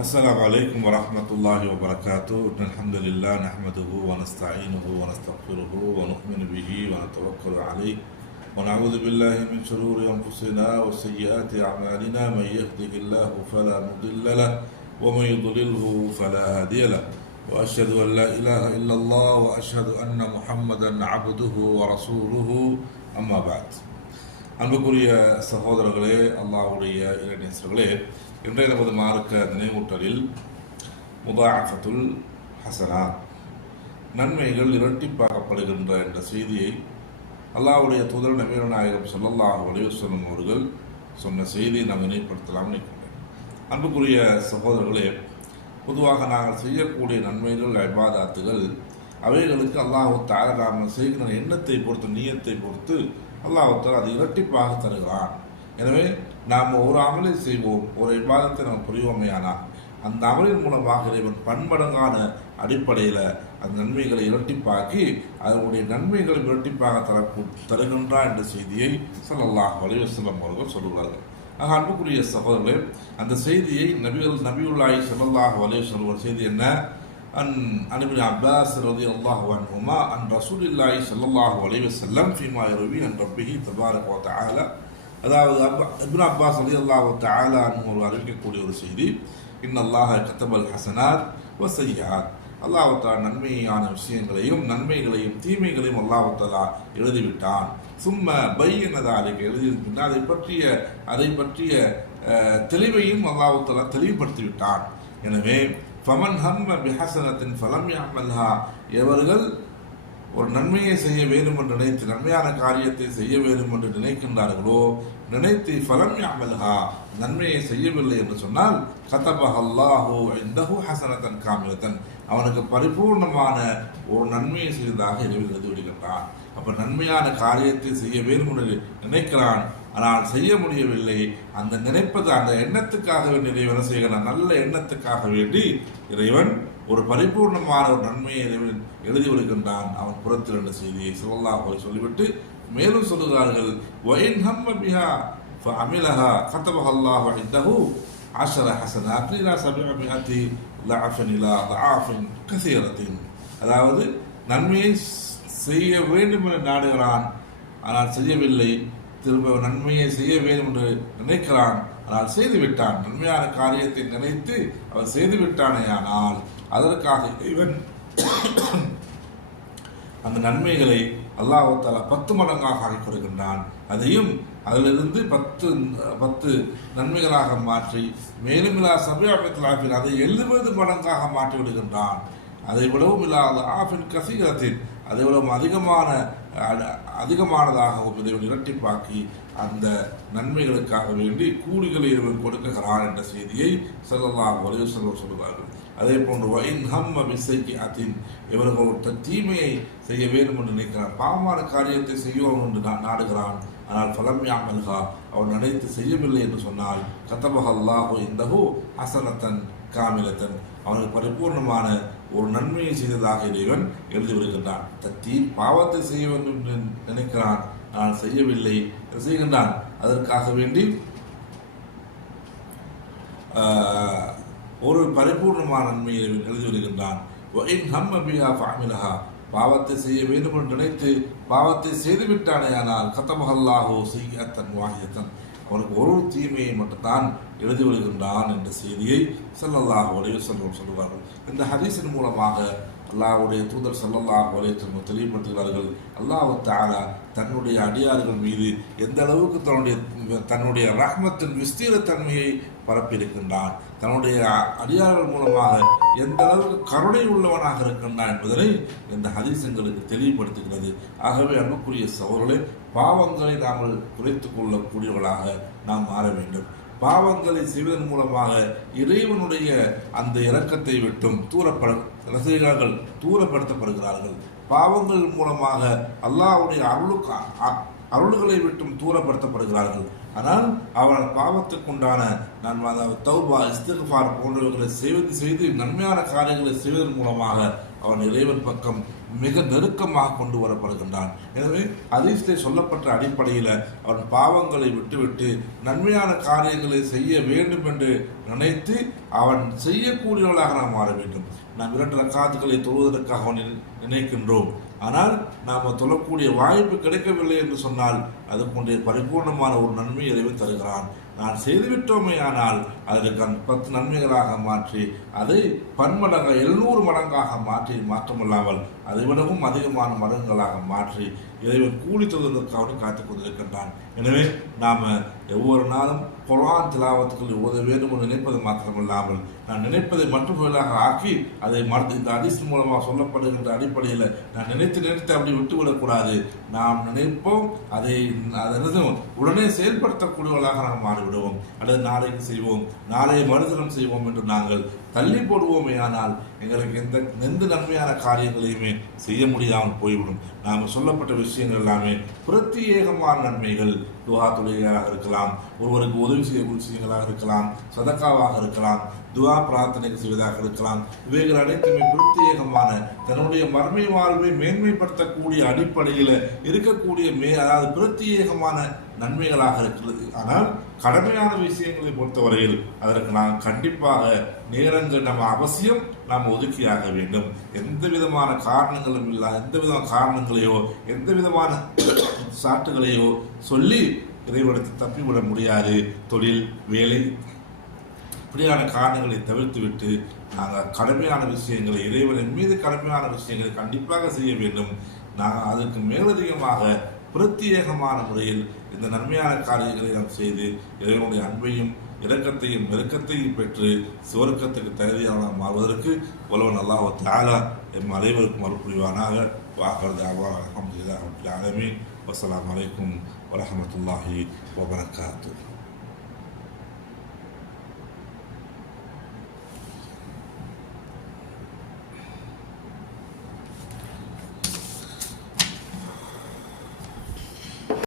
السلام عليكم ورحمة الله وبركاته. الحمد لله نحمده ونستعينه ونستغفره ونؤمن به ونتوكل عليه ونعوذ بالله من شرور أنفسنا وسيئات أعمالنا. من يهده الله فلا مضل له ومن يضلله فلا هادي له وأشهد أن لا إله إلا الله وأشهد أن محمدا عبده ورسوله. أما بعد. அன்புக்குரிய சகோதரர்களே, அல்லாஹ்வுடைய இறைநேசர்களே, இன்றைய நமது மார்க்க நினைவூட்டலில் முதாஅஃபத்துல் ஹஸனாத், நன்மைகள் இரட்டிப்பாக்கப்படுகின்ற என்ற செய்தியை அல்லாஹ்வுடைய தூதர் நபிகள் நாயகம் ஸல்லல்லாஹு அலைஹி வஸல்லம் அவர்கள் சொன்ன செய்தியை நாம் நினைவுபடுத்தலாம் நினைக்கின்றேன். அன்புக்குரிய சகோதரர்களே, பொதுவாக நாங்கள் செய்யக்கூடிய நன்மைகள், இபாதத்துகள், அவைகளுக்கு அல்லாஹ் தஆலா நாம் செய்கிற எண்ணத்தை பொறுத்து, நியத்தை பொறுத்து அல்லாஹ் தஆலா அதை இரட்டிப்பாக தருகிறான். எனவே நாம் ஒரு அமலை செய்வோம், ஒரு இபாதத்தை நாம் புரிவோமையானால் அந்த அமலின் மூலமாக இறைவன் பன்மடங்கான அடிப்படையில் அந்த நன்மைகளை இரட்டிப்பாக்கி அதனுடைய நன்மைகளை இரட்டிப்பாக தருகின்றான் என்ற செய்தியை ஸல்லல்லாஹு அலைஹி வஸல்லம் அவர்கள் சொல்கிறார்கள். ஆக அன்புக்குரிய சகோதரர்களே, அந்த செய்தியை நபியுல்லாஹி ஸல்லல்லாஹு அலைஹி வஸல்லம் செய்தி என்ன? عن ابن عباس رضي الله عنهما عن رسول الله صلى الله عليه وسلم فيما يروي عن ربه تبارك وتعالى. அதாவது இப்னு அப்பாஸ் ரலியல்லாஹு தஆலா அன்ஹு அறிவிக்கக்கூடிய ஒரு செய்தி, இன்னல்லாஹ கத்தபல் ஹஸனாத் வ ஸய்யிஆத், அல்லாஹ் தஆலா நன்மையான விஷயங்களையும் நன்மைகளையும் தீமைகளையும் அல்லாஹ் தஆலா எழுதிவிட்டான். சும்ம பையன ذلك, எழுதியிருக்கின்ற அதை பற்றிய தெளிவையும் அல்லாஹ் தஆலா தெளிவுபடுத்தி விட்டான். எனவே ஃபமன் ஹம்ம பிஹஸனத்தின் ஃபலம் யஅமல்ஹா, எவர்கள் ஒரு நன்மையை செய்ய வேண்டும் என்று நினைத்து, நன்மையான காரியத்தை செய்ய வேண்டும் என்று நினைக்கின்றார்களோ, நினைத்து ஃபலம் யஅமல்ஹா, நன்மையை செய்யவில்லை என்று சொன்னால் கதபஹல்லாஹு இன்தஹு ஹஸனத்தன் காமிலத்தன், அவனுக்கு பரிபூர்ணமான ஒரு நன்மையை செய்ததாக இறைவன் எழுதி விடுகின்றான். அப்போ நன்மையான காரியத்தை செய்ய வேண்டும் என்று நினைக்கிறான், ஆனால் செய்ய முடியவில்லை. அந்த நினைப்பது, அந்த எண்ணத்துக்காக வேண்டி இறைவன் செய்கிறான், நல்ல எண்ணத்துக்காக வேண்டி இறைவன் ஒரு பரிபூர்ணமான ஒரு நன்மையை இறைவன் எழுதி விடுகின்றான் அவன் புறத்தில் என்ற செய்தியை ஸல்லல்லாஹு அலைஹி சொல்லிவிட்டு மேலும் சொல்லுகிறார்கள், வஇன் ஹம்ம பிஹா ஃபஅமிலஹா கதபஹல்லாஹு இன்தஹு 10 ஹஸனாத் இலா 700 லஅஃபன் இலா லஅஃபின் கஸீரத்தின். அதாவது நன்மையை செய்ய வேண்டும் என்று நாடுகிறான், ஆனால் செய்யவில்லை. திரும்ப நன்மையை செய்ய வேண்டும் என்று நினைக்கிறான், ஆனால் செய்துவிட்டான். நன்மையான காரியத்தை நினைத்து அவர் செய்துவிட்டானே, ஆனால் அதற்காக இவன் அந்த நன்மைகளை அல்லாஹ் தஆலா 10 மடங்காக ஆக்கி கொடுக்கின்றான். அதையும் அதிலிருந்து 10 நன்மைகளாக மாற்றி மேலும் இலா 700 அதை 70 மடங்காக மாற்றி விடுகின்றான். அதை விடவும் இல்லாத ஆஃபின் கஸீரத்தின், அதை விடவும் அதிகமானதாகவும் இறைவன் இரட்டிப்பாக்கி அந்த நன்மைகளுக்காக வேண்டி கூலிகளை இறைவன் கொடுக்குகிறான் என்ற செய்தியை ஸல்லல்லாஹு அலைஹி வஸல்லம் சொல்கிறார்கள். அதே போன்று வஇன் ஹம்ம பிஸய்யிஅத்தின், இவர்கள் ஒரு தீமையை செய்ய வேண்டும் என்று நினைக்கிறான், பாவமான காரியத்தை செய்வோம் என்று நாடுகிறான், ஆனால் ஃபலம் யஅமல்ஹா, அவன் நினைத்து செய்யவில்லை என்று சொன்னால் கதபஹல்லாஹு இன்தஹு ஹஸனத்தன் காமிலத்தன், அவனுக்கு பரிபூர்ணமான ஒரு நன்மையை செய்ததாக இறைவன் எழுதி வருகின்றான். பாவத்தை செய்ய வேண்டும் என்று நினைக்கிறான், ஆனால் செய்யவில்லை, செய்கின்றான். அதற்காக வேண்டி ஒரு பரிபூர்ணமான நன்மையை எழுதி வருகின்றான். பாவத்தை செய்ய வேண்டும் என்று நினைத்து பாவத்தை செய்துவிட்டானே, ஆனால் கதபஹல்லாஹு ஸய்யிஅத்தன் வாஹிதத்தன், அவனுக்கு ஒரு தீமையை மட்டும்தான் எழுதி வருகின்றான் என்ற செய்தியை ஸல்லல்லாஹு அலைஹி வஸல்லம் சொல்லுவார்கள். இந்த ஹதீஸின் மூலமாக அல்லாஹ்வுடைய தூதர் ஸல்லல்லாஹு அலைஹி வஸல்லம் தெளிவுபடுத்துகிறார்கள், அல்லாஹ் தஆலா தன்னுடைய அடியார்கள் மீது எந்த அளவுக்கு தன்னுடைய ரஹ்மத்தின் விஸ்தீரத்தன்மையை பரப்பியிருக்கின்றான், தன்னுடைய அடியார்கள் மூலமாக எந்த அளவுக்கு கருணை உள்ளவனாக இருக்கின்றான் என்பதனை இந்த ஹதீஸ் எங்களுக்கு தெளிவுபடுத்துகிறது. ஆகவே அன்புக்குரிய சகோதரர்களே, பாவங்களை நாங்கள் குறைத்துக் கொள்ளக்கூடியவர்களாக நாம் மாற வேண்டும். பாவங்களை செய்வதன் மூலமாக இறைவனுடைய அந்த இரக்கத்தை விட்டும் ரசிகர்கள் தூரப்படுத்தப்படுகிறார்கள். பாவங்கள் மூலமாக அல்லாஹ்வுடைய அருள்களை விட்டும் தூரப்படுத்தப்படுகிறார்கள். ஆனால் அவர் பாவத்துக்குண்டான தௌபா, இஸ்திக்ஃபார் போன்றவர்களை செய்து நன்மையான காரியங்களை செய்வதன் மூலமாக அவன் இறைவன் பக்கம் மிக நெருக்கமாக கொண்டு வரப்படுகின்றான். எனவே ஹதீஸிலே சொல்லப்பட்ட அடிப்படையில் அவன் பாவங்களை விட்டுவிட்டு நன்மையான காரியங்களை செய்ய வேண்டும் என்று நினைத்து அவன் செய்யக்கூடியவர்களாக நாம் மாற வேண்டும். நாம் 2 ரக்காத்துக்களை தொழுவதற்காக அவன் நினைக்கின்றோம். ஆனால் நாம் தொழக்கூடிய வாய்ப்பு கிடைக்கவில்லை என்று சொன்னால் அதுக்குடைய பரிபூர்ணமான ஒரு நன்மை இறைவன் தருகிறான். நான் செய்துவிட்டோமே ஆனால் அதற்கு 10 நன்மைகளாக மாற்றி அதை பன்மடங்கு 700 மடங்காக மாற்றமல்லாமல் அதைவிடவும் அதிகமான மடங்குகளாக மாற்றி இறைவன் கூலி தொழுவதற்காக காத்துக் கொண்டிருக்கின்றான். எனவே நாம் ஒவ்வொரு நாளும் குர்ஆன் திலாவத்துக்களை ஓத வேண்டும் என்று நினைப்பது மாத்திரமல்லாமல் நான் நினைப்பதை மற்றவர்களாக ஆக்கி அதை இந்த ஹதீஸ் மூலமாக சொல்லப்படுகின்ற அடிப்படையில் நான் நினைத்து அப்படி விட்டுவிடக்கூடாது. நாம் நினைப்போம் அதை உடனே செயல்படுத்தக்கூடியவர்களாக நாம் மாறிவிடுவோம். அல்லது நாளைக்கு செய்வோம், நாளைய மறுதினம் செய்வோம் என்று நாங்கள் தள்ளி போடுவோமே ஆனால் எங்களுக்கு எந்த நன்மையான காரியங்களையுமே செய்ய முடியாமல் போய்விடும். நாம் சொல்லப்பட்ட விஷயங்கள் எல்லாமே பிரத்யேகமான நன்மைகள். துஆ தொழுகையாக இருக்கலாம், ஒருவருக்கு உதவி செய்யக்கூடிய விஷயங்களாக இருக்கலாம், சதக்காவாக இருக்கலாம், துஆ பிரார்த்தனை செய்வதாக இருக்கலாம். இவைகள் அனைத்துமே பிரத்யேகமான தன்னுடைய மர்மை வாழ்வை மேன்மைப்படுத்தக்கூடிய அடிப்படையில் இருக்கக்கூடிய அதாவது பிரத்யேகமான நன்மைகளாக இருக்கிறது. ஆனால் கடமையான விஷயங்களை பொறுத்தவரையில் அதற்கு நாம் கண்டிப்பாக நேரங்கள் நம்ம அவசியம் நாம் ஒதுக்கியாக வேண்டும். எந்த விதமான காரணங்களும் இல்லை, எந்த விதமான காரணங்களையோ எந்த விதமான சாட்டுகளையோ சொல்லி இறைவனத்தை தப்பிவிட முடியாது. தொழில், வேலை இப்படியான காரணங்களை தவிர்த்துவிட்டு நாங்கள் கடமையான விஷயங்களை இறைவனின் மீது கடமையான விஷயங்களை கண்டிப்பாக செய்ய வேண்டும். நாங்கள் அதற்கு மேலதிகமாக பிரத்யேகமான முறையில் இந்த நன்மையான காரியங்களை நாம் செய்து இறைவனுடைய அன்பையும் இரக்கத்தையும் நெருக்கத்தையும் பெற்று சுவர்க்கத்துக்கு தகுதியாக மாறுவதற்கு வல்லவன் அல்லாஹ் தஆலா எம் அனைவருக்கும் அருள் புரிவானாக. வாஹர் தஅவானா அல்ஹம்துலில்லாஹி ரப்பில் ஆலமீன். வஸ்ஸலாமு அலைக்கும் வரஹ்மத்துல்லாஹி வபரகாத்துஹு.